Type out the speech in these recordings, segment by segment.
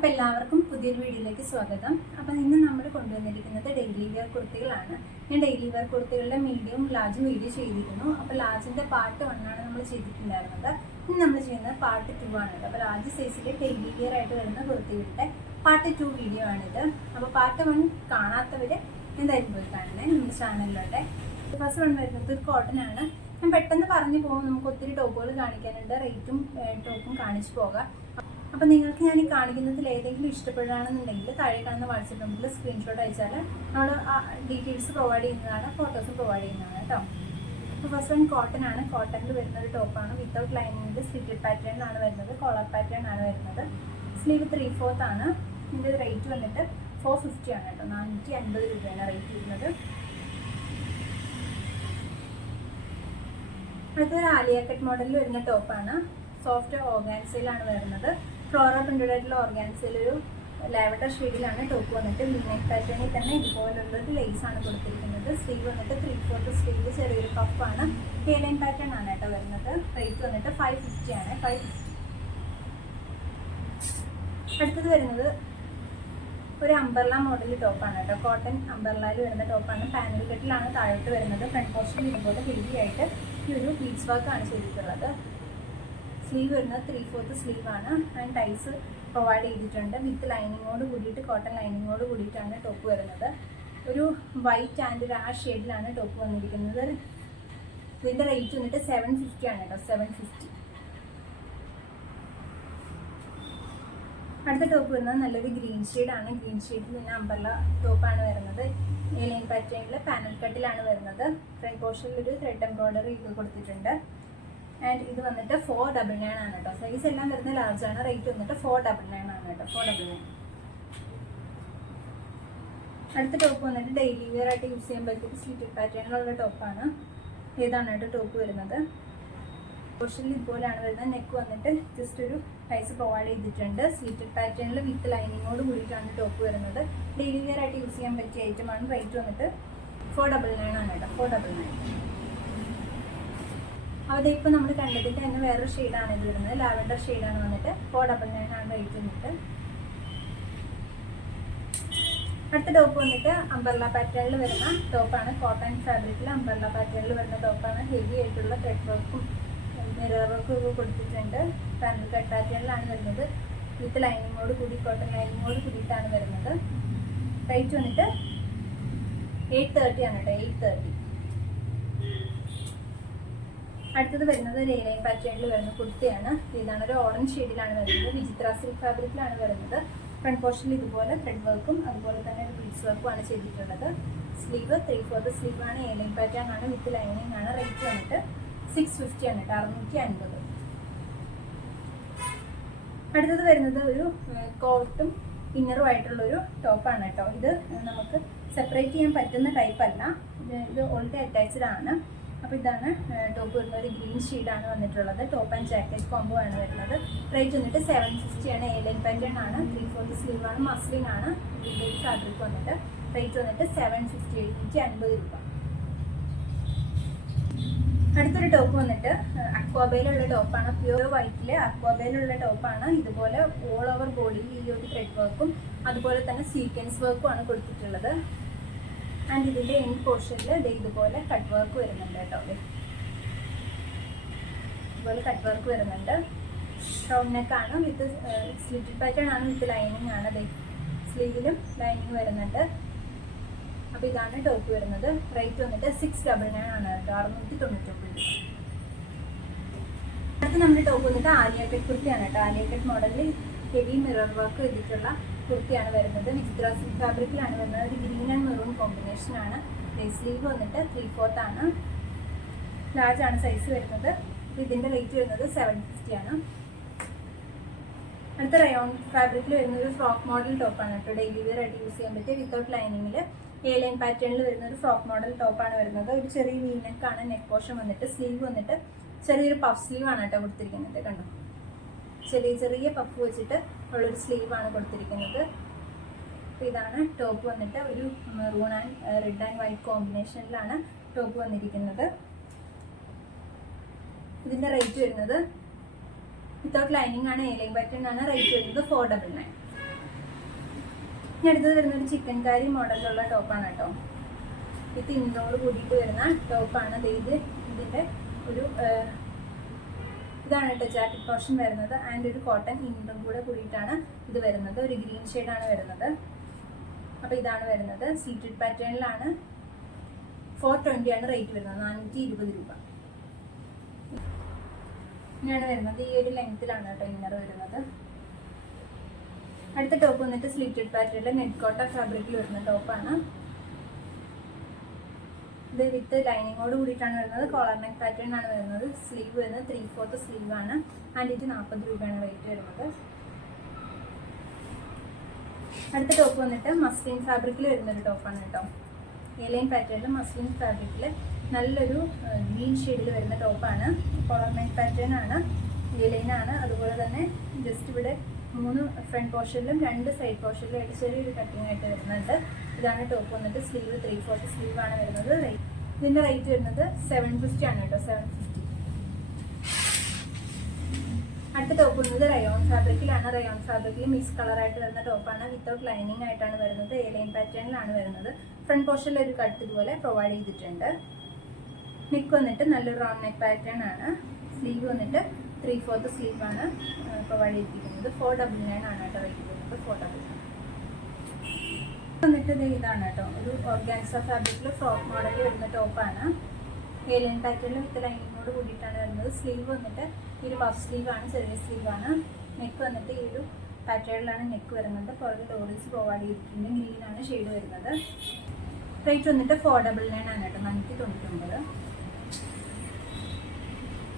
അപ്പോൾ എല്ലാവർക്കും പുതിയൊരു വീഡിയോയിലേക്ക് സ്വാഗതം. അപ്പോൾ ഇന്ന് നമ്മൾ കൊണ്ടുവന്നിരിക്കുന്നത് ഡെയിലി വെയർ കുർത്തികളാണ്. ഞാൻ ഡെയിലി വെയർ കുർത്തികളുടെ മീഡിയം ലാർജും വീഡിയോ ചെയ്തിരുന്നു. അപ്പോൾ ലാർജിന്റെ പാർട്ട് വണ്ണാണ് നമ്മൾ ചെയ്തിട്ടുണ്ടായിരുന്നത്. ഇന്ന് നമ്മൾ ചെയ്യുന്നത് പാർട്ട് ടു ആണ് അപ്പോൾ ലാർജ് സൈസിലെ ഡെയിലി വെയർ ആയിട്ട് വരുന്ന കുർത്തികളുടെ പാർട്ട് ടു വീഡിയോ ആണിത്. അപ്പോൾ പാർട്ട് വൺ കാണാത്തവർ എന്തായാലും പോയി കാണണേ നമ്മുടെ ചാനലിലൂടെ ഫസ്റ്റ് വൺ വരുന്നത് കോട്ടൺ ആണ്. ഞാൻ പെട്ടെന്ന് പറഞ്ഞു പോകുമ്പോൾ നമുക്ക് ഒത്തിരി ടോപ്പുകൾ കാണിക്കാനുണ്ട്. റേറ്റും ടോപ്പും കാണിച്ചു പോകാം. അപ്പം നിങ്ങൾക്ക് ഞാൻ ഈ കാണിക്കുന്നതിൽ ഏതെങ്കിലും ഇഷ്ടപ്പെടുകയാണെന്നുണ്ടെങ്കിൽ താഴെ കാണുന്ന വാട്സപ്പ് നമ്പറിൽ സ്ക്രീൻഷോട്ട് അയച്ചാൽ നമ്മൾ ഡീറ്റെയിൽസ് പ്രൊവൈഡ് ചെയ്യുന്നതാണ് ഫോട്ടോസ് പ്രൊവൈഡ് ചെയ്യുന്നതാണ് കേട്ടോ. അപ്പോൾ ഫസ്റ്റ് വൺ കോട്ടൺ ആണ്. കോട്ടണിൽ വരുന്ന ഒരു ടോപ്പാണ് വിത്തൗട്ട് ലൈനിങ്ങിൽ സ്ലിറ്റഡ് പാറ്റേൺ ആണ് വരുന്നത്. കോളർ പാറ്റേൺ ആണ് വരുന്നത്. സ്ലീവ് ത്രീ ഫോർത്ത് ആണ്. ഇതിന്റെ റേറ്റ് വന്നിട്ട് ഫോർ ഫിഫ്റ്റി ആണ് കേട്ടോ. നാനൂറ്റി അൻപത് രൂപയാണ് റേറ്റ് വരുന്നത്. അടുത്തത് ആലിയ കട്ട് മോഡലിൽ വരുന്ന ടോപ്പാണ് സോഫ്റ്റ് ഓർഗാൻസയിലാണ് വരുന്നത്. ഫ്ലോറ പ്രിന്റഡ് ആയിട്ടുള്ള ഓർഗാൻസയിൽ ഒരു ലാവൻഡർ ഷെയ്ഡിലാണ് ടോപ്പ് വന്നിട്ട്. മിനേറ്റ് പാറ്റേണിൽ തന്നെ ഇതുപോലുള്ളൊരു ലേസ് ആണ് കൊടുത്തിരിക്കുന്നത്. സ്ലീവ് വന്നിട്ട് ത്രീ ഫോർത്ത് സ്ലീവ് ചെറിയൊരു പഫാണ് ഹേ ലൈൻ പാറ്റേൺ ആണ് കേട്ടോ വരുന്നത്. റേറ്റ് വന്നിട്ട് ഫൈവ് ഫിഫ്റ്റി ആണ്. ഫൈവ് ഫിഫ്റ്റി അടുത്തത് വരുന്നത് ഒരു അംബർല മോഡൽ ടോപ്പാണ് കേട്ടോ. കോട്ടൺ അംബർലയിൽ വരുന്ന ടോപ്പാണ് പാനൽ കെട്ടിലാണ് താഴോട്ട് വരുന്നത്. ഫ്രണ്ട് പോർഷൻ ഇതുപോലെ ഹെവി ആയിട്ട് ഈ ഒരു ബീഡ്സ് വർക്കാണ് ചെയ്തിട്ടുള്ളത്. സ്ലീവ് വരുന്നത് ത്രീ ഫോർത്ത് സ്ലീവ് ആണ്. ആൻഡ് ടൈസ് പ്രൊവൈഡ് ചെയ്തിട്ടുണ്ട്. വിത്ത് ലൈനിങ്ങോട് കൂടിയിട്ട് കോട്ടൺ ലൈനിങ്ങോട് കൂടിയിട്ടാണ് ടോപ്പ് വരുന്നത്. ഒരു വൈറ്റ് ആൻഡ് ഒരു ആ ഷെയ്ഡിലാണ് ടോപ്പ് വന്നിരിക്കുന്നത്. ഇതിന്റെ റേറ്റ് വന്നിട്ട് സെവൻ ഫിഫ്റ്റി ആണ് കേട്ടോ. സെവൻ ഫിഫ്റ്റി അടുത്ത ടോപ്പ് വരുന്നത് നല്ലൊരു ഗ്രീൻ ആണ്. ഗ്രീൻ ഷെയ്ഡിൽ പിന്നെ അമ്പർല ടോപ്പാണ് വരുന്നത്. ഏലൈൻ പാറ്റേണിൽ പാനൽ കട്ടിലാണ് വരുന്നത്. ഫ്രണ്ട് പോർഷനിൽ ഒരു ത്രെഡ് എംബ്രോയിഡറി ഇത് കൊടുത്തിട്ടുണ്ട്. ആൻഡ് ഇത് വന്നിട്ട് ഫോർ ഡബിൾ നയൻ ആണ് കേട്ടോ. സൈസ് എല്ലാം വരുന്ന ലാർജ് ആണ്. റേറ്റ് വന്നിട്ട് ഫോർ ഡബിൾ നയൻ ആണ് കേട്ടോ. ഫോർ ഡബിൾ നയൻ അടുത്ത ടോപ്പ് വന്നിട്ട് ഡെയിലി വെയർ ആയിട്ട് യൂസ് ചെയ്യാൻ പറ്റിയ സ്ലിറ്റഡ് പാറ്റേണുള്ള ടോപ്പാണ് ഏതാണ് കേട്ടോ ടോപ്പ് വരുന്നത്? പോർഷനിൽ ഇതുപോലെയാണ് വരുന്നത്. നെക്ക് വന്നിട്ട് ജസ്റ്റ് ഒരു സൈസ് പ്രൊവൈഡ് ചെയ്തിട്ടുണ്ട്. സ്ലിറ്റഡ് പാറ്റേണിൽ വിത്ത് ലൈനിങ്ങോട് കൂടിയിട്ടാണ് ടോപ്പ് വരുന്നത്. ഡെയിലി വെയർ ആയിട്ട് യൂസ് ചെയ്യാൻ പറ്റിയ ഐറ്റമാണ് റേറ്റ് വന്നിട്ട് ഫോർ ഡബിൾ നയൻ ആണ് കേട്ടോ. ഫോർ ഡബിൾ നയൻ അവിടെ ഇപ്പോൾ നമ്മൾ കണ്ടതിന്റെ തന്നെ വേറൊരു ഷെയ്ഡാണ് ഇത് വരുന്നത്. ലാവൻഡർ ഷെയ്ഡാണ് വന്നിട്ട്. ഫോർ ഡബിൾ നയൻ ആണ് റേറ്റ് വന്നിട്ട്. അടുത്ത ടോപ്പ് വന്നിട്ട് അംബർല പാറ്റേണിൽ വരുന്ന ടോപ്പാണ് കോട്ടൺ ഫാബ്രിക്കിൽ അംബർല പാറ്റേണിൽ വരുന്ന ടോപ്പാണ് ഹെവി ആയിട്ടുള്ള ത്രെഡ് വർക്കും മിറർ വർക്കും ഒക്കെ കൊടുത്തിട്ടുണ്ട്. പാനൽ കട്ട് പാറ്റേണിലാണ് വരുന്നത്. വിത്ത് ലൈനിങ്ങോട് കൂടി കോട്ടൺ ലൈനിങ്ങോട് കൂടിയിട്ടാണ് വരുന്നത്. റേറ്റ് വന്നിട്ട് എയ്റ്റ് തേർട്ടി ആണ് കേട്ടോ എയ്റ്റ് തേർട്ടി അടുത്തത് വരുന്നത് ഒരു പാറ്റേണിൽ വരുന്ന കുർത്തിയാണ്. ഇതാണ് ഒരു ഓറഞ്ച് ഷെയ്ഡിലാണ് വരുന്നത്. വിചിത്ര സിൽക്ക് ഫാബ്രിക്കിലാണ് വരുന്നത്. ഫ്രണ്ട് പോർഷനിൽ ഇതുപോലെ ത്രെഡ് വർക്കും അതുപോലെ തന്നെ ഒരു വർക്കും ആണ് ചെയ്തിട്ടുള്ളത്. സ്ലീവ് ത്രീ ഫോർത്ത് സ്ലീവ് ആണ്. എ ലൈൻ പാറ്റേൺ ആണ്. വിത്ത് ലൈനിങ് ആണ്. റേറ്റ് വന്നിട്ട് സിക്സ് ഫിഫ്റ്റി ആണ് കേട്ടോ. അറുന്നൂറ്റി അൻപത്. അടുത്തത് വരുന്നത് ഒരു കോട്ടും ഇന്നറും ആയിട്ടുള്ള ഒരു ടോപ്പാണ് കേട്ടോ. ഇത് നമുക്ക് സെപ്പറേറ്റ് ചെയ്യാൻ പറ്റുന്ന ടൈപ്പ് അല്ല. ഇത് ഓൾറെഡി അറ്റാച്ച്ഡ് ആണ്. അപ്പോൾ ഇതാണ് ടോപ്പ് വരുന്ന ഒരു ഗ്രീൻ ഷീഡാണ് വന്നിട്ടുള്ളത്. ടോപ്പ് ആൻഡ് ജാക്കറ്റ് കോംബോ ആണ് വരുന്നത്. റേറ്റ് വന്നിട്ട് സെവൻ ഫിഫ്റ്റി ആണ്. ഏലൻ പാറ്റേൺ ആണ്. ത്രീ ഫോർത്ത് ആണ്. മസ്ലിൻ ആണ്. ഇതിന്റെ ഫാബ്രിക് വന്നിട്ട്. റേറ്റ് വന്നിട്ട് സെവൻ ഫിഫ്റ്റി എഴുന്നൂറ്റി അൻപത് രൂപ. അടുത്തൊരു ടോപ്പ് വന്നിട്ട് അക്വാബയിലുള്ള ടോപ്പാണ്. പ്യൂർ വൈറ്റിലെ അക്വാബയിലുള്ള ടോപ്പാണ്. ഇതുപോലെ ഓൾ ഓവർ ബോഡിയിൽ ഈ ഒരു ത്രെഡ് വർക്കും അതുപോലെ തന്നെ സീക്വൻസ് വർക്കും ആണ് കൊടുത്തിട്ടുള്ളത്. ആൻഡ് ഇതിന്റെ എൻഡ് പോർഷനിൽ ഇത് ഇതുപോലെ കട്ട് വർക്ക് വരുന്നുണ്ട് കേട്ടോ. ഇതുപോലെ കട്ട് വർക്ക് വരുന്നുണ്ട്. റൗണ്ട് ആണ് വിത്ത് സ്ലിറ്റഡ് പാറ്റേൺ ആണ്. വിത്ത് ലൈനിങ് ആണ്. സ്ലീവിലും ലൈനിങ് വരുന്നുണ്ട്. അപ്പോൾ ഇതാണ് ടോപ്പ് വരുന്നത്. റേറ്റ് വന്നിട്ട് സിക്സ് ഡബിൾ നയൻ ആണ് കേട്ടോ. അറുന്നൂറ്റി തൊണ്ണൂറ്റൊമ്പത് അടുത്ത് നമ്മുടെ ടോപ്പ് വന്നിട്ട് ആലിയക്കട്ട് കുർത്തിയാണ് കേട്ടോ. ആലിയക്കട്ട് മോഡലിൽ ഹെവി മിറർ വർക്ക് ചെയ്തിട്ടുള്ള കുർത്തിയാണ് വരുന്നത്. വിചിത്ര സിൽക്ക് ഫാബ്രിക്കിലാണ് വരുന്നത്. ഒരു ഗ്രീൻ ആൻഡ് മെറൂൺ കോമ്പിനേഷൻ ആണ്. സ്ലീവ് വന്നിട്ട് ത്രീ ഫോർത്ത് ആണ്. ലാർജ് ആണ് സൈസ് വരുന്നത്. ഇതിന്റെ റേറ്റ് വരുന്നത് സെവൻ ഫിഫ്റ്റി ആണ്. അടുത്ത റയോൺ ഫാബ്രിക്കിൽ വരുന്ന ഒരു ഫ്രോക്ക് മോഡൽ ടോപ്പാണ് കേട്ടോ. ഡെയിലി വെയർ ആയിട്ട് യൂസ് ചെയ്യാൻ പറ്റിയ വിത്തൗട്ട് ലൈനിങ്ങിൽ എ ലൈൻ പാറ്റേണിൽ വരുന്ന ഒരു ഫ്രോക്ക് മോഡൽ ടോപ്പാണ് വരുന്നത്. ഒരു ചെറിയ വീനക്കാണ് നെക്ക് പോർഷൻ വന്നിട്ട് സ്ലീവ് വന്നിട്ട് ചെറിയൊരു പഫ് സ്ലീവ് ആണ് കേട്ടോ കൊടുത്തിരിക്കുന്നത്. കണ്ടോ? ചെറിയ ചെറിയ പഫ് വെച്ചിട്ട് ഉള്ളൊരു സ്ലീവ് ആണ് കൊടുത്തിരിക്കുന്നത്. അപ്പോൾ ഇതാണ് ടോപ്പ് വന്നിട്ട് ഒരു maroon and red and white കോമ്പിനേഷനിലാണ് top വന്നിരിക്കുന്നത്. ഇതിന്റെ റേറ്റ് വരുന്നത് വിത്തൗട്ട് ലൈനിങ് ആണ് ലൈൻ പാറ്റേൺ ആണ് റേറ്റ് വരുന്നത് ഫോർ ഡബിൾ നയൻ ഇനി അടുത്തത് വരുന്നൊരു ചിക്കൻ കാരി മോഡലിലുള്ള ടോപ്പാണ് കേട്ടോ. ഇത് ഇന്നോട് കൂടിയിട്ട് വരുന്ന ടോപ്പാണ് ഇത് ഇതിന്റെ ഒരു ഇതാണ് കേട്ടോ ജാക്കറ്റ് പോർഷൻ വരുന്നത്. ആൻഡ് ഒരു കോട്ടൺ ഇൻഡും കൂടെ കൂടിയിട്ടാണ് ഇത് വരുന്നത്. ഒരു ഗ്രീൻ ഷെയ്ഡാണ് വരുന്നത്. അപ്പോൾ ഇതാണ് വരുന്നത്. സീറ്റഡ് പാറ്റേണിലാണ് ഫോർ ട്വന്റി ആണ് റേറ്റ് വരുന്നത്. നാനൂറ്റി ഇരുപത് രൂപ. ഇങ്ങനെയാണ് വരുന്നത്. ഈ ഒരു ലെങ്ത്തിലാണ് കേട്ടോ ഇന്നർ വരുന്നത്. അടുത്ത ടോപ്പ് വന്നിട്ട് സ്ലിറ്റഡ് പാറ്റേണിൽ നെറ്റ് കോട്ട ഫാബ്രിക്കിൽ വരുന്ന ടോപ്പാണ് ഇത് വിത്ത് ലൈനിങ്ങോട് കൂടിയിട്ടാണ് വരുന്നത്. കോളർ നെക്ക് പാറ്റേൺ ആണ് വരുന്നത്. സ്ലീവ് വരുന്നത് ത്രീ ഫോർത്ത് സ്ലീവ് ആണ്. ആൻഡ് ഇത് നാൽപ്പത് രൂപയാണ് റേറ്റ് വരുന്നത്. അടുത്ത ടോപ്പ് വന്നിട്ട് മസ്ലിൻ ഫാബ്രിക്കിൽ വരുന്നൊരു ടോപ്പാണ് കേട്ടോ ഏലൈൻ പാറ്റേണിൽ മസ്ലിൻ ഫാബ്രിക്കിൽ നല്ലൊരു ഗ്രീൻ ഷെയ്ഡിൽ വരുന്ന ടോപ്പാണ് കോളർ നെക്ക് പാറ്റേൺ ആണ് ഏലൈൻ ആണ്. അതുപോലെ തന്നെ ജസ്റ്റ് ഇവിടെ മൂന്ന് ഫ്രണ്ട് പോർഷനിലും രണ്ട് സൈഡ് പോർഷനിലും ആയിട്ട് ചെറിയൊരു കട്ടിങ് ആയിട്ട് വരുന്നുണ്ട്. ഇതാണ് ടോപ്പ് വന്നിട്ട് സ്ലീവ് ത്രീ ഫോർത്ത് സ്ലീവ് ആണ് വരുന്നത്. ഇതിന്റെ റേറ്റ് വരുന്നത് സെവൻ ഫിഫ്റ്റി ആണ് കേട്ടോ സെവൻ ഫിഫ്റ്റി അടുത്ത ടോപ്പ് വരുന്നത് റയോൺ ഫാബ്രിക്കിലാണ് റയോൺ ഫാബ്രിക്കിൽ മിക്സ് കളറായിട്ട് വരുന്ന ടോപ്പാണ് വിത്തൗട്ട് ലൈനിങ് ആയിട്ടാണ് വരുന്നത്. എ ലൈൻ പാറ്റേണിലാണ് വരുന്നത്. ഫ്രണ്ട് പോർഷനിൽ ഒരു കട്ട് ഇതുപോലെ പ്രൊവൈഡ് ചെയ്തിട്ടുണ്ട്. നെക്ക് വന്നിട്ട് നല്ലൊരു റൗണ്ട് നെക്ക് പാറ്റേൺ ആണ്. സ്ലീവ് വന്നിട്ട് ത്രീ ഫോർത്ത് ആണ് പ്രൊവൈഡ് ചെയ്തിരിക്കുന്നത്. ഫോർ ഡബിൾ നയൻ ആണ് കേട്ടോ വരുന്നത്. ഫോർ ഡബിൾ നയൻ വന്നിട്ട് ഇത് ഇതാണ് കേട്ടോ. ഒരു ഓർഗാൻസ ഫാബ്രിക്കിൽ ഫ്രോക്ക് മോഡലിൽ വരുന്ന ടോപ്പാണ് ഏലിയൻ പാറ്റേണിൽ വിത്ത് ലൈനിങ്ങോട് കൂടിയിട്ടാണ് വരുന്നത്. സ്ലീവ് വന്നിട്ട് ഈ ഒരു പഫ് സ്ലീവാണ് ചെറിയ സ്ലീവ് ആണ്. നെക്ക് വന്നിട്ട് ഈ ഒരു പാറ്റേണിലാണ് നെക്ക് വരുന്നത്. പുറകെ ഡോറീസ് പ്രൊവൈഡ് ചെയ്തിട്ടുണ്ട് ഗ്രീനാണ് ഷെയ്ഡ് വരുന്നത്. റേറ്റ് വന്നിട്ട് ഫോർ ഡബിൾ നയൻ ആണ് കേട്ടോ. നാനൂറ്റി തൊണ്ണൂറ്റൊമ്പത്.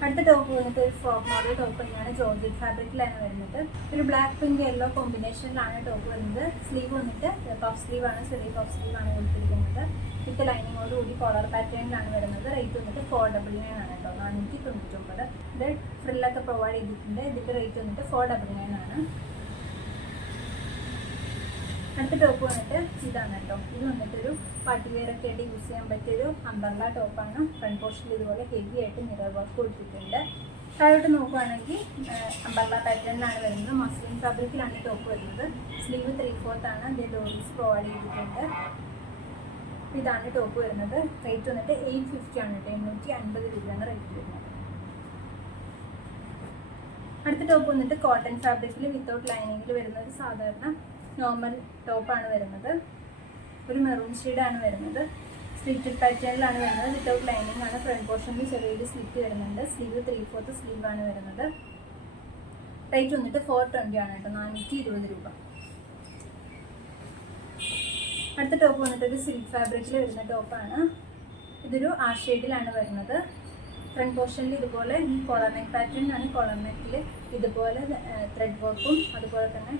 അടുത്ത ടോപ്പ് വന്നിട്ട് ഒരു ഫ്രോക്ക് മോഡൽ ടോപ്പ് തന്നെയാണ് ജോർജറ്റ് ഫാബ്രിക്കിലാണ് വരുന്നത്. ഒരു ബ്ലാക്ക് പിങ്ക് യെല്ലോ കോമ്പിനേഷനിലാണ് ടോപ്പ് വരുന്നത്. സ്ലീവ് വന്നിട്ട് പഫ് സ്ലീവ് ആണ് ചെറിയ പഫ് സ്ലീവ് ആണ് കൊടുത്തിരിക്കുന്നത്. വിത്ത് ലൈനിങ്ങോട് കൂടി കോളർ പാറ്റേണിലാണ് വരുന്നത്. റേറ്റ് വന്നിട്ട് ഫോർ ഡബിൾ നയൻ ആണ് കേട്ടോ. നാനൂറ്റി തൊണ്ണൂറ്റി ഒമ്പത് ഇത് ഫ്രില്ലൊക്കെ പ്രൊവൈഡ് ചെയ്തിട്ടുണ്ട്. ഇതിന്റെ റേറ്റ് വന്നിട്ട് ഫോർ ഡബിൾ നയൻ ആണ്. അടുത്ത ടോപ്പ് വന്നിട്ട് ഇതാണ് കേട്ടോ. ഇത് വന്നിട്ട് ഒരു വെയർ ഒക്കെ ആയിട്ട് യൂസ് ചെയ്യാൻ പറ്റിയ പറ്റിയൊരു അമ്പർല ടോപ്പാണ് ഫ്രണ്ട് പോർഷനിൽ ഇതുപോലെ ഹെവി ആയിട്ട് മിറർ വർക്ക് കൊടുത്തിട്ടുണ്ട്. താഴോട്ട് നോക്കുവാണെങ്കിൽ അമ്പർല പാറ്റേണിലാണ് വരുന്നത്. മസ്ലിൻ ഫാബ്രിക്കിലാണ് ടോപ്പ് വരുന്നത്. സ്ലീവ് ത്രീ ഫോർത്ത് ആണ്. അതിന്റെ ഡോറീസ് പ്രൊവൈഡ് ചെയ്തിട്ടുണ്ട്. ഇതാണ് ടോപ്പ് വരുന്നത്. റേറ്റ് വന്നിട്ട് എയ്റ്റ് ഫിഫ്റ്റി ആണ് കേട്ടോ. എണ്ണൂറ്റി അൻപത് രൂപയാണ് റേറ്റ് വരുന്നത്. അടുത്ത ടോപ്പ് വന്നിട്ട് കോട്ടൺ ഫാബ്രിക്കിൽ വിത്തൗട്ട് ലൈനിങ്ങിൽ വരുന്ന ഒരു സാധാരണ നോർമൽ ടോപ്പാണ് വരുന്നത്. ഒരു മെറൂൺ ഷെയ്ഡാണ് വരുന്നത്. സ്ലിറ്റഡ് പാറ്റേണിലാണ് വരുന്നത്. വിത്തൗട്ട് ലൈനിങ് ആണ്. ഫ്രണ്ട് പോർഷനിൽ ചെറിയൊരു സ്ലിറ്റ് വരുന്നുണ്ട്. സ്ലീവ് ത്രീ ഫോർത്ത് സ്ലീവ് ആണ് വരുന്നത്. റേറ്റ് വന്നിട്ട് ഫോർ ട്വന്റി ആണ് കേട്ടോ. നാനൂറ്റി ഇരുപത് രൂപ. അടുത്ത ടോപ്പ് വന്നിട്ട് ഒരു സിൽക്ക് ഫാബ്രിക്കിൽ വരുന്ന ടോപ്പാണ് ഇതൊരു ആ ഷെയ്ഡിലാണ് വരുന്നത്. ഫ്രണ്ട് പോർഷനിൽ ഇതുപോലെ ഈ കോളർ നെക്ക് ആണ്. കോളർ നെക്കിൽ ഇതുപോലെ ത്രെഡ് വർക്കും അതുപോലെ തന്നെ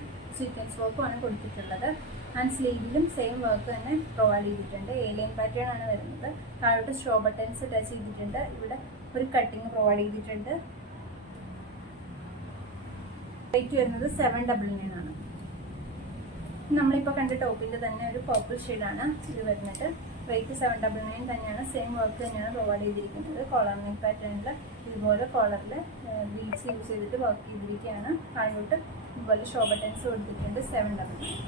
വർക്കും ആണ് കൊടുത്തിട്ടുള്ളത്. ആൻഡ് സ്ലീവിലും സെയിം വർക്ക് തന്നെ പ്രൊവൈഡ് ചെയ്തിട്ടുണ്ട്. ഏലിയൻ പാറ്റേൺ ആണ് വരുന്നത്. താഴോട്ട് ഷോ ബട്ടൺസ് ടച്ച് ചെയ്തിട്ടുണ്ട്. ഇവിടെ ഒരു കട്ടിങ് പ്രൊവൈഡ് ചെയ്തിട്ടുണ്ട്. റേറ്റ് വരുന്നത് സെവൻ ഡബിൾ നയൻ ആണ്. നമ്മളിപ്പോൾ കണ്ട ടോപ്പിന്റെ തന്നെ ഒരു പർപ്പിൾ ഷെയ്ഡാണ് ഇത് വരുന്നത്. റേറ്റ് സെവൻ ഡബിൾ നയൻ തന്നെയാണ് സെയിം വർക്ക് തന്നെയാണ് പ്രൊവൈഡ് ചെയ്തിരിക്കുന്നത്. കോളർ നെക്ക് പാറ്റേണിൽ ഇതുപോലെ കോളറിൽ ബീഡ്സ് യൂസ് ചെയ്തിട്ട് വർക്ക് ചെയ്തിരിക്കുകയാണ്. താഴോട്ട് ഇതുപോലെ ഷോ ബട്ടൺസ് കൊടുത്തിട്ടുണ്ട് സെവൻ ഡബിൾ നയൻ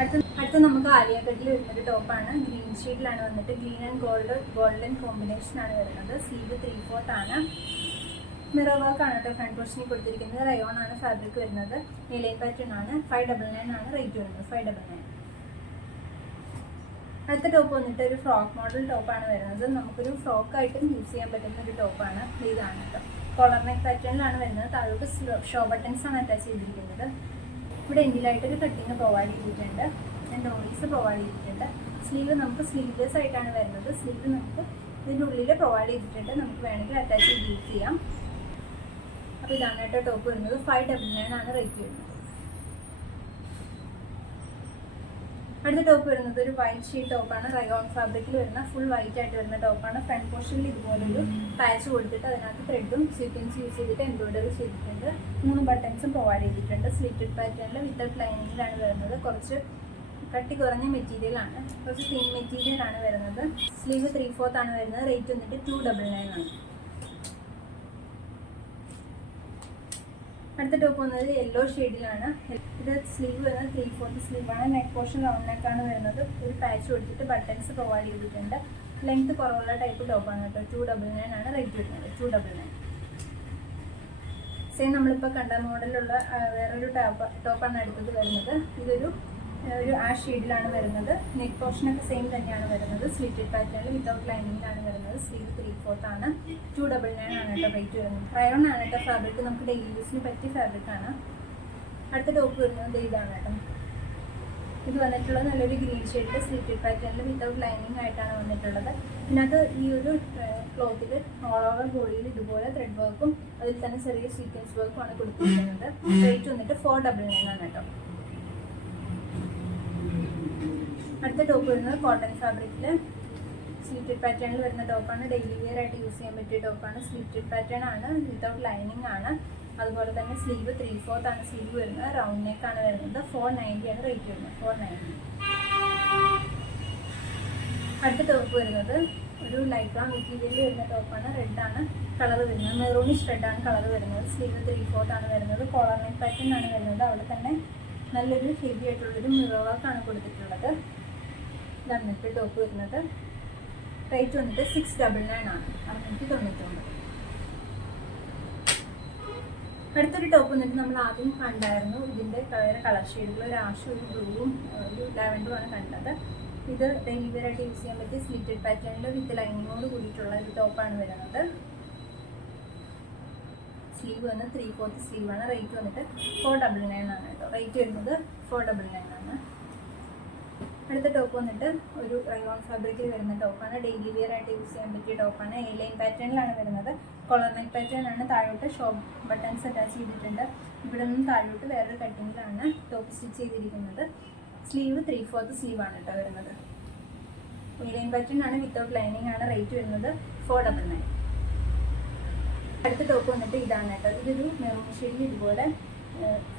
അടുത്ത അടുത്ത നമുക്ക് ആലിയ കട്ടിൽ വരുന്നൊരു ടോപ്പാണ് ഗ്രീൻ ഷെയ്ഡിലാണ് വന്നിട്ട് ഗ്രീൻ ആൻഡ് ഗോൾഡ് ഗോൾഡൻ കോമ്പിനേഷനാണ് വരുന്നത്. സ്ലീവ് ത്രീ ഫോർത്ത് ആണ്. മിറർ വർക്ക് ആണ് കേട്ടോ ഫ്രണ്ട് പോർഷനിൽ കൊടുത്തിരിക്കുന്നത്. റയോൺ ആണ് ഫാബ്രിക് വരുന്നത്. നിലയിൽ പാറ്റേൺ ആണ്. ഫൈവ് ഡബിൾ നയൻ ആണ് റേറ്റ് വരുന്നത്. ഫൈവ് ഡബിൾ നയൻ അടുത്ത ടോപ്പ് വന്നിട്ട് ഒരു ഫ്രോക്ക് മോഡൽ ടോപ്പാണ് വരുന്നത്. നമുക്കൊരു ഫ്രോക്ക് ആയിട്ടും യൂസ് ചെയ്യാൻ പറ്റുന്ന ഒരു ടോപ്പാണ് ഇതാണ് കേട്ടോ കോളർ നെക്ക് പാറ്റേണിലാണ് വരുന്നത്. താഴോട്ട് ഷോ ബട്ടൺസ് ആണ് അറ്റാച്ച് ചെയ്തിരിക്കുന്നത്. ഇവിടെ എൻഡിലായിട്ടൊരു കട്ടിങ് പ്രൊവൈഡ് ചെയ്തിട്ടുണ്ട്. ഡോറീസ് പ്രൊവൈഡ് ചെയ്തിട്ടുണ്ട്. സ്ലീവ് നമുക്ക് സ്ലീവ്ലെസ് ആയിട്ടാണ് വരുന്നത്. സ്ലീവ് നമുക്ക് ഇതിന്റെ ഉള്ളിൽ പ്രൊവൈഡ് ചെയ്തിട്ടുണ്ട്. നമുക്ക് വേണമെങ്കിൽ അറ്റാച്ച് ചെയ്ത് യൂസ് ചെയ്യാം. അപ്പോൾ ഇതാണ് കേട്ടോ ടോപ്പ് വരുന്നത്. ഫൈവ് ഡബിൾ നയൻ ആണ് റേറ്റ് വരുന്നത്. അടുത്ത ടോപ്പ് വരുന്നത് ഒരു വൈറ്റ് ഷീറ്റ് ടോപ്പാണ് റയോൺ ഫാബ്രിക്കിൽ വരുന്ന ഫുൾ വൈറ്റ് ആയിട്ട് വരുന്ന ടോപ്പാണ് ഫ്രണ്ട് പോർഷനിൽ ഇതുപോലൊരു പാച്ച് കൊടുത്തിട്ട് അതിനകത്ത് ത്രെഡും സീക്വൻസ് യൂസ് ചെയ്തിട്ട് എംബ്രോയിഡറി ചെയ്തിട്ടുണ്ട്. മൂന്ന് ബട്ടൺസും പ്രൊവൈഡ് ചെയ്തിട്ടുണ്ട്. സ്ലിറ്റഡ് പാറ്റേണിൽ വിത്തൗട്ട് ലൈനിങ്ങിലാണ് വരുന്നത്. കുറച്ച് കട്ടി കുറഞ്ഞ മെറ്റീരിയലാണ് കുറച്ച് തിൻ മെറ്റീരിയലാണ് വരുന്നത്. സ്ലീവ് ത്രീ ഫോർത്ത് ആണ് വരുന്നത്. റേറ്റ് വന്നിട്ട് ടു ഡബിൾ നയൻ ആണ്. അടുത്ത ടോപ്പ് വന്നത് യെല്ലോ ഷെയ്ഡിലാണ് ഇത് സ്ലീവ് വരുന്നത് ത്രീ ഫോർത്ത് സ്ലീവാണ് നെക്ക് പോർഷൻ റൗണ്ട് നെക്കാണ് വരുന്നത്. ഒരു പാച്ച് കൊടുത്തിട്ട് ബട്ടൺസ് പ്രൊവൈഡ് ചെയ്തിട്ടുണ്ട്. ലെങ്ത് കുറവുള്ള ടൈപ്പ് ടോപ്പാണ് കേട്ടോ. ടു ഡബിൾ നയൻ ആണ് റേറ്റ് വരുന്നത്. ടു ഡബിൾ നയൻ സെയിം നമ്മളിപ്പോൾ കണ്ട മോഡലുള്ള വേറൊരു ടോപ്പ് ടോപ്പാണ് അടുത്തത് വരുന്നത്. ഇതൊരു ഒരു ആ ഷെയ്ഡിലാണ് വരുന്നത്. നെക്ക് പോർഷനൊക്കെ സെയിം തന്നെയാണ് വരുന്നത്. സ്ലിറ്റഡ് പാറ്റേണിൽ വിത്തൗട്ട് ലൈനിങ്ങിലാണ് വരുന്നത്. സ്ലീവ് ത്രീ ഫോർത്ത് ആണ്. ടു ഡബിൾ നയൻ ആണ് കേട്ടോ റേറ്റ് വരുന്നത്. റയോൺ ആണ് കേട്ടോ ഫാബ്രിക് നമുക്ക് ഡെയിലി യൂസിന് പറ്റിയ ഫാബ്രിക് ആണ്. അടുത്ത ടോപ്പ് വരുന്നത് ഇതാണ് കേട്ടോ. ഇത് വന്നിട്ടുള്ളത് നല്ലൊരു ഗ്രീൻ ഷെയ്ഡിൽ സ്ലിറ്റഡ് പാറ്റേണിൽ വിത്തൗട്ട് ലൈനിങ് ആയിട്ടാണ് വന്നിട്ടുള്ളത്. പിന്നെ അത് ഈ ഒരു ക്ലോത്തിൽ ഓൾ ഓവർ ബോഡിയിൽ ഇതുപോലെ ത്രെഡ് വർക്കും അതിൽ തന്നെ ചെറിയ സീക്വൻസ് വർക്കും ആണ് കൊടുത്തിരിക്കുന്നത്. റേറ്റ് വന്നിട്ട് ഫോർ ഡബിൾ നയൻ ആണ് കേട്ടോ. അടുത്ത ടോപ്പ് വരുന്നത് കോട്ടൺ ഫാബ്രിക്കിൽ സ്ലീറ്റഡ് പാറ്റേണിൽ വരുന്ന ടോപ്പാണ്. ഡെയിലി വെയർ ആയിട്ട് യൂസ് ചെയ്യാൻ പറ്റിയ ടോപ്പാണ്. സ്ലീറ്റഡ് പാറ്റേൺ ആണ്. വിതൗട്ട് ലൈനിങ് ആണ്. അതുപോലെ തന്നെ സ്ലീവ് ത്രീ ഫോർത്ത് ആണ് സ്ലീവ് വരുന്നത്. റൗണ്ട് നെക്ക് ആണ് വരുന്നത്. ഫോർ നയന്റി ആണ് റേറ്റ് വരുന്നത്. ഫോർ നയന്റി അടുത്ത ടോപ്പ് വരുന്നത് ഒരു ലൈക്ര മെറ്റീരിയൽ വരുന്ന ടോപ്പാണ്. റെഡ് ആണ് കളർ വരുന്നത്. മെറൂണിഷ് റെഡ് ആണ് കളർ വരുന്നത്. സ്ലീവ് ത്രീ ഫോർത്ത് ആണ് വരുന്നത്. കോളർ നെക്ക് പാറ്റേൺ ആണ് വരുന്നത്. അവിടെ തന്നെ നല്ലൊരു ഹെവി ആയിട്ടുള്ളൊരു മിറർ ആണ് കൊടുത്തിട്ടുള്ളത്. ഇതാണ് നെറ്റ് ടോപ്പ് വരുന്നത്. റേറ്റ് വന്നിട്ട് സിക്സ് ഡബിൾ നയൻ ആണ്. അറുന്നൂറ്റി തൊണ്ണൂറ്റൊമ്പത്. അടുത്തൊരു ടോപ്പ് വന്നിട്ട് നമ്മൾ ആദ്യം കണ്ടായിരുന്നു ഇതിന്റെ വേറെ കളർ ഷെയ്ഡുകൾ ഒരു ആഷും ഒരു ബ്ലൂവും ഒരു ലാവൻഡും ആണ് കണ്ടത്. ഇത് ഡെയിലി വെയർ ആയിട്ട് യൂസ് ചെയ്യാൻ പറ്റിയ സ്ലിറ്റഡ് പാറ്റേണിൽ വിത്ത് ലൈനിങ്ങോട് കൂടിയിട്ടുള്ള ഒരു ടോപ്പാണ് വരുന്നത്. സ്ലീവ് വന്ന് ത്രീ ഫോർത്ത് സ്ലീവാണ് റേറ്റ് വന്നിട്ട് ഫോർ ഡബിൾ നയൻ ആണ് കേട്ടോ. റേറ്റ് വരുന്നത് ഫോർ ഡബിൾ നയൻ ആണ്. അടുത്ത ടോപ്പ് വന്നിട്ട് ഒരു റയോൺ ഫാബ്രിക്കിൽ വരുന്ന ടോപ്പാണ്. ഡെയിലി വെയർ ആയിട്ട് യൂസ് ചെയ്യാൻ പറ്റിയ ടോപ്പാണ്. എ ലൈൻ പാറ്റേണിലാണ് വരുന്നത്. കോളർ നെക്ക് പാറ്റേൺ ആണ്. താഴോട്ട് ഷോപ്പ് ബട്ടൺസ് അറ്റാച്ച് ചെയ്തിട്ടുണ്ട്. ഇവിടെ നിന്നും താഴോട്ട് വേറൊരു കട്ടിങ്ങിലാണ് ടോപ്പ് സ്റ്റിച്ച് ചെയ്തിരിക്കുന്നത്. സ്ലീവ് ത്രീ ഫോർത്ത് സ്ലീവ് ആണ് കേട്ടോ വരുന്നത്. എ ലൈൻ പാറ്റേൺ ആണ് വിത്തൗട്ട് ലൈനിങ് ആണ് റേറ്റ് വരുന്നത്. ഫോർ ഡബിൾ നയൻ അടുത്ത ടോപ്പ് വന്നിട്ട് ഇതാണ് കേട്ടോ. ഇതൊരു മെറൂൺ ഇതുപോലെ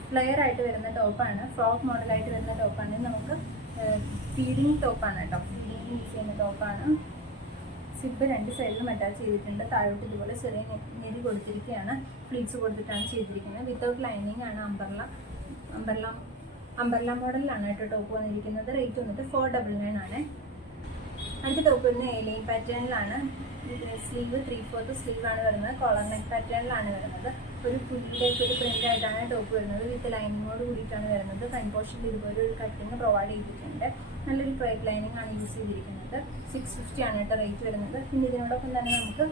ഫ്ലെയർ ആയിട്ട് വരുന്ന ടോപ്പാണ്. ഫ്രോക്ക് മോഡലായിട്ട് വരുന്ന ടോപ്പാണ്. നമുക്ക് ഫീഡിങ് ടോപ്പാണ് കേട്ടോ. ഫീഡിങ് യൂസ് ചെയ്യുന്ന ടോപ്പാണ്. സിബ് രണ്ട് സൈഡിലും അറ്റാച്ച് ചെയ്തിട്ടുണ്ട്. താഴോട്ട് ഇതുപോലെ ചെറിയ നെരി കൊടുത്തിരിക്കുകയാണ്. ഫ്ലീറ്റ്സ് കൊടുത്തിട്ടാണ് ചെയ്തിരിക്കുന്നത്. വിത്തൗട്ട് ലൈനിങ് ആണ് അമ്പർല അമ്പർല അമ്പർല മോഡലിലാണ് കേട്ടോ ടോപ്പ് വന്നിരിക്കുന്നത്. റേറ്റ് വന്നിട്ട് ഫോർ ഡബിൾ നയൻ ആണ്. അടുത്ത ടോപ്പ് വരുന്നത് എ ലൈൻ പാറ്റേണിലാണ് സ്ലീവ് ത്രീ ഫോർത്ത് ആണ് വരുന്നത്. കോളർ നെക്ക് പാറ്റേണിലാണ് വരുന്നത്. ഒരു ഫുഡിലേക്ക് ഒരു പ്രിന്റ് ആയിട്ടാണ് ടോപ്പ് വരുന്നത്. വിത്ത് ലൈനിങ്ങോട് കൂടിയിട്ടാണ് വരുന്നത്. ഫൈൻ പോർഷനിൽ ഇതുപോലെ ഒരു കട്ടിങ് പ്രൊവൈഡ് ചെയ്തിട്ടുണ്ട്. നല്ലൊരു പ്രൈറ്റ് ലൈനിങ് ആണ് യൂസ് ചെയ്തിരിക്കുന്നത്. സിക്സ് ഫിഫ്റ്റി ആണ് കേട്ടോ റേറ്റ് വരുന്നത്. പിന്നെ ഇതിനോടൊപ്പം തന്നെ നമുക്ക്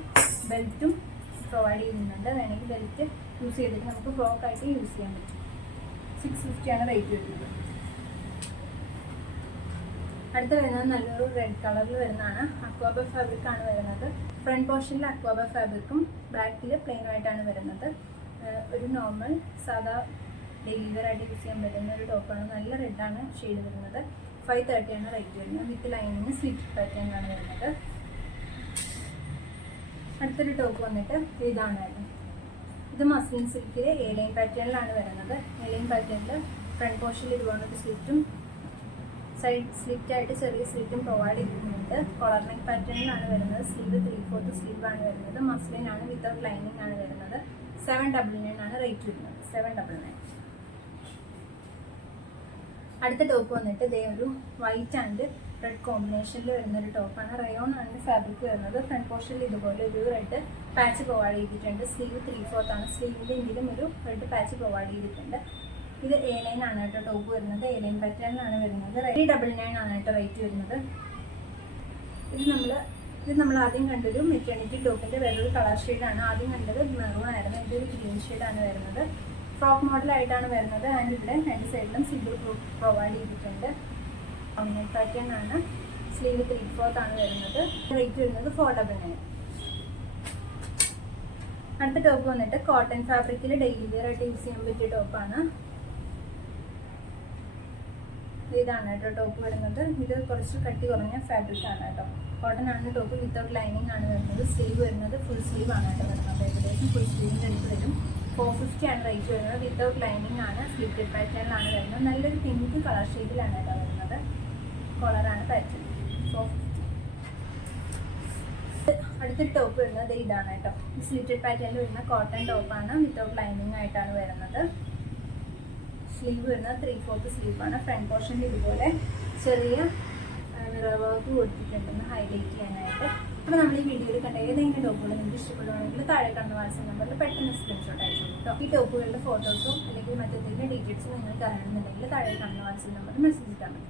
ബെൽറ്റും പ്രൊവൈഡ് ചെയ്യുന്നുണ്ട്. വേണമെങ്കിൽ ബെൽറ്റ് യൂസ് ചെയ്തിട്ട് നമുക്ക് ഫ്രോക്ക് ആയിട്ട് യൂസ് ചെയ്യാൻ പറ്റും. സിക്സ് ഫിഫ്റ്റി ആണ് റേറ്റ് വരുന്നത്. അടുത്ത വരുന്നത് നല്ലൊരു റെഡ് കളറിൽ വരുന്നതാണ്. അക്വാബ ഫാബ്രിക് ആണ് വരുന്നത്. ഫ്രണ്ട് പോർഷനിൽ അക്വാബ ഫാബ്രിക്കും ബാക്കിൽ പ്ലെയിൻ ആയിട്ടാണ് വരുന്നത്. ഒരു നോർമൽ സാധാ ഡെയിലി വെയർ ആയിട്ട് യൂസ് ചെയ്യാൻ പറ്റുന്ന ഒരു ടോപ്പാണ് നല്ല റെഡാണ് ഷെയ്ഡ് വരുന്നത്. ഫൈവ് തേർട്ടി ആണ് റേറ്റ് വരുന്നത്. വിത്ത് ലൈനിങ് സ്ലിറ്റ് ആണ് വരുന്നത്. അടുത്തൊരു ടോപ്പ് വന്നിട്ട് ഇതാണ് കേട്ടോ ഇത് മസ്ലിൻ സിൽക്കിൽ എ ലൈൻ പാറ്റേണിലാണ് വരുന്നത്. എ ലൈൻ പാറ്റേണിൽ ഫ്രണ്ട് പോർഷനിൽ ഇതുപോലെ ഒരു സ്ലിറ്റും സൈഡ് സ്ലിറ്റ് ആയിട്ട് ചെറിയ സ്ലിറ്റും പ്രൊവൈഡ് ചെയ്തിട്ടുണ്ട്. കോളർ നെക്ക് പാറ്റേണിലാണ് വരുന്നത്. സ്ലീവ് ത്രീ ഫോർത്ത് ആണ് വരുന്നത്. മസ്ലിൻ ആണ് വിത്തൗട്ട് ലൈനിങ് ആണ് വരുന്നത്. സെവൻ ഡബിൾ നയൻ ആണ് റേറ്റ് വരുന്നത്. സെവൻ ഡബിൾ നയൻ അടുത്ത ടോപ്പ് വന്നിട്ട് ഇതേ ഒരു വൈറ്റ് ആൻഡ് റെഡ് കോമ്പിനേഷനിൽ വരുന്ന ഒരു ടോപ്പാണ് റയോൺ ആണ് ഫാബ്രിക് വരുന്നത്. ഫ്രണ്ട് പോർഷനിൽ ഇതുപോലെ ഒരു റെഡ് പാച്ച് പ്രൊവൈഡ് ചെയ്തിട്ടുണ്ട്. സ്ലീവ് ത്രീ ഫോർത്ത് ആണ് സ്ലീവിന്റെ എങ്കിലും ഒരു റെഡ് പാച്ച് പ്രൊവൈഡ് ചെയ്തിട്ടുണ്ട്. ഇത് എ ലൈൻ ആണ് കേട്ടോ ടോപ്പ് വരുന്നത്. എ ലൈൻ പാറ്റേണിലാണ് വരുന്നത്. ത്രീ ഡബിൾ നയൻ ആണ് കേട്ടോ റേറ്റ് വരുന്നത്. ഇത് നമ്മൾ ഇത് നമ്മൾ ആദ്യം കണ്ടൊരു മെറ്റേണിറ്റി ടോപ്പിന്റെ വേറൊരു കളർ ഷെയ്ഡാണ് ആദ്യം കണ്ടത് മെറൂൺ ആയിരുന്നു. ഇതൊരു ഗ്രീൻ ഷെയ്ഡാണ് വരുന്നത്. ഫ്രോക്ക് മോഡലായിട്ടാണ് വരുന്നത്. ആൻഡ് ഇവിടെ രണ്ട് സൈഡിലും സിബിൾ പ്രൊവൈഡ് ചെയ്തിട്ടുണ്ട്. നെറ്റ് പാറ്റേൺ ആണ്. സ്ലീവ് ത്രീ ഫോർത്ത് ആണ് വരുന്നത്. റേറ്റ് വരുന്നത് ഫോർ ഡബിൾ നയൻ അടുത്ത ടോപ്പ് വന്നിട്ട് കോട്ടൺ ഫാബ്രിക്കിൽ ഡെയിലി വെയർ ആയിട്ട് യൂസ് ചെയ്യാൻ പറ്റിയ ടോപ്പാണ് ഇതാണ് കേട്ടോ ടോപ്പ് വരുന്നത്. ഇത് കുറച്ച് കട്ടി കുറഞ്ഞ ഫാബ്രിക് ആണ് കേട്ടോ. കോട്ടൺ ആണ് ടോപ്പ് വിത്തൗട്ട് ലൈനിങ് ആണ് വരുന്നത്. സ്ലീവ് വരുന്നത് ഫുൾ സ്ലീവ് ആണ് കേട്ടോ വരുന്നത്. ഏകദേശം ഫുൾ സ്ലീവിന്റെ അടുത്ത് വരും. ഫോർ ഫിഫ്റ്റി ആണ് റേറ്റ് വരുന്നത്. വിത്തൗട്ട് ലൈനിങ് ആണ് സ്ലിറ്റഡ് പാറ്റേണിലാണ് വരുന്നത്. നല്ലൊരു പിങ്ക് കളർ ഷെയ്ഡിലാണ് കേട്ടോ വരുന്നത്. കളറാണ് പാറ്റേൺ ഫോർ അടുത്ത ടോപ്പ് വരുന്നത് ഇതാണ് കേട്ടോ. സ്ലിറ്റഡ് പാറ്റേണിൽ വരുന്ന കോട്ടൺ ടോപ്പാണ് വിത്തൗട്ട് ലൈനിങ് ആയിട്ടാണ് വരുന്നത്. സ്ലീവ് വരുന്നത് ത്രീ ഫോർത്ത് ആണ്. ഫ്രണ്ട് പോർഷനിൽ ഇതുപോലെ ചെറിയ മിറർ വർക്ക് കൊടുത്തിട്ടുണ്ടെന്ന് ഹൈലൈറ്റ് ചെയ്യാനായിട്ട്. അപ്പോൾ നമ്മൾ ഈ വീഡിയോയിൽ കണ്ട ഏതെങ്കിലും ടോപ്പുകൾ നിങ്ങൾക്ക് ഇഷ്ടപ്പെടുവാണെങ്കിൽ താഴെ കണ്ട വാട്സപ്പ് നമ്പറിൽ പെട്ടെന്ന് സ്ക്രീൻഷോട്ട് അയച്ചു കേട്ടോ ഈ ടോപ്പുകളുടെ ഫോട്ടോസും അല്ലെങ്കിൽ മറ്റെന്തെങ്കിലും ഡീറ്റെയിൽസും നിങ്ങൾക്ക് അറിയണമെന്നുണ്ടെങ്കിൽ താഴെ കണ്ട വാട്സപ്പ് നമ്പറിൽ മെസ്സേജ് ഇട്ടാൽ മതി.